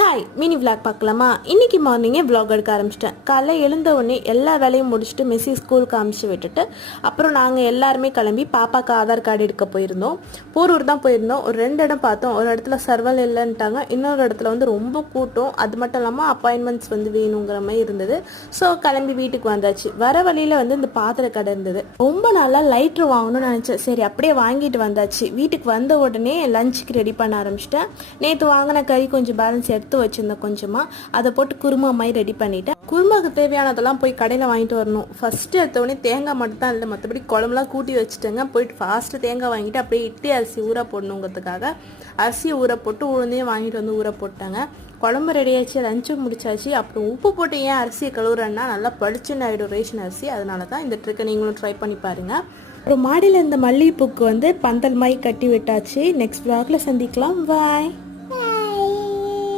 Hi, mini vlog பார்க்கலாமா? இன்றைக்கி மார்னிங்கே விளாக் எடுக்க ஆரம்பிச்சிட்டேன். காலைல எழுந்த உடனே எல்லா வேலையும் முடிச்சுட்டு மெஸ்ஸி ஸ்கூலுக்கு அனுப்பிச்சி விட்டுட்டு அப்புறம் நாங்கள் எல்லாருமே கிளம்பி பாப்பாவுக்கு ஆதார் கார்டு எடுக்க போயிருந்தோம். போரூர் தான் போயிருந்தோம். ஒரு 2 இடம் பார்த்தோம். ஒரு இடத்துல சர்வல் இல்லைன்ட்டாங்க, இன்னொரு இடத்துல ரொம்ப கூட்டம். அது மட்டும் இல்லாமல் அப்பாயின்மெண்ட்ஸ் வேணுங்கிற மாதிரி இருந்தது. ஸோ கிளம்பி வீட்டுக்கு வந்தாச்சு. வர வழியில் இந்த பாத்திர கடை இருந்தது. ரொம்ப நாளாக லைட்ரு வாங்கணும்னு நினச்சேன். சரி அப்படியே வாங்கிட்டு வந்தாச்சு. வீட்டுக்கு வந்த உடனே லஞ்சுக்கு ரெடி பண்ண ஆரம்பிச்சிட்டேன். நேற்று வாங்கின கறி கொஞ்சம் பேலன்ஸ் எடுத்து வச்சிருந்தேன். கொஞ்சமாக அதை போட்டு குருமா மாதிரி ரெடி பண்ணிட்டேன். குருமாவுக்கு தேவையானதெல்லாம் போய் கடையில் வாங்கிட்டு வரணும். ஃபர்ஸ்ட் எடுத்தவொடனே தேங்காய் மட்டும் தான் இல்லை, மற்றபடி குழம்புலாம் கூட்டி வச்சுட்டேங்க. போயிட்டு ஃபாஸ்ட்டு தேங்காய் வாங்கிட்டு அப்படியே இட்லி அரிசி ஊற போடணுங்கிறதுக்காக அரிசியை ஊற போட்டு உளுந்தையும் வாங்கிட்டு ஊற போட்டாங்க. குழம்பு ரெடி ஆச்சு, லஞ்சு முடிச்சாச்சு. அப்புறம் உப்பு போட்டு ஏன் அரிசியை கழுவுறேன்னா நல்லா பளிச்சுன்னு ஆகிடும் ரேஷன் அரிசி. அதனால தான் இந்த ட்ரிக்கை நீங்களும் ட்ரை பண்ணி பாருங்கள். அப்புறம் மாடியில் இந்த மல்லிகைப்பூக்கு பந்தல் மாதிரி கட்டி விட்டாச்சு. நெக்ஸ்ட் விளாக்ல சந்திக்கலாம். பாய்.